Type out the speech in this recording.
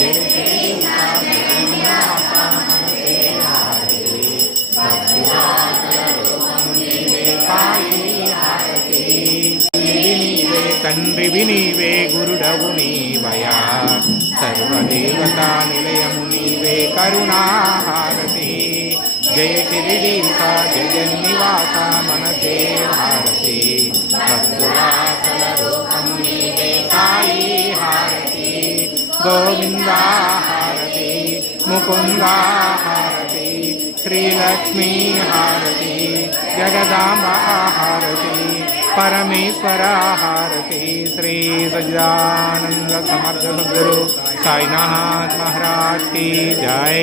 जय शिरडी साई निवासा मनसे हारती भक्तिवासरूपमुनीवे साई हारती नीवे तंड्रिवि नीवे गुरुडवु नीवया सर्वदेवता निलयमु नीवे करुणा हारती जय शिरडी साई निवासा मनसे हारती भक्तिवासरूपमु नीवे साई हारती गोविंदा हारती मुकुंदा हारती श्रीलक्ष्मी हारती जगदांबा हारती परमेश्वर हारती श्री सच्चिदानंद समर्थ सद्गुरु साईनाथ महाराज की जय।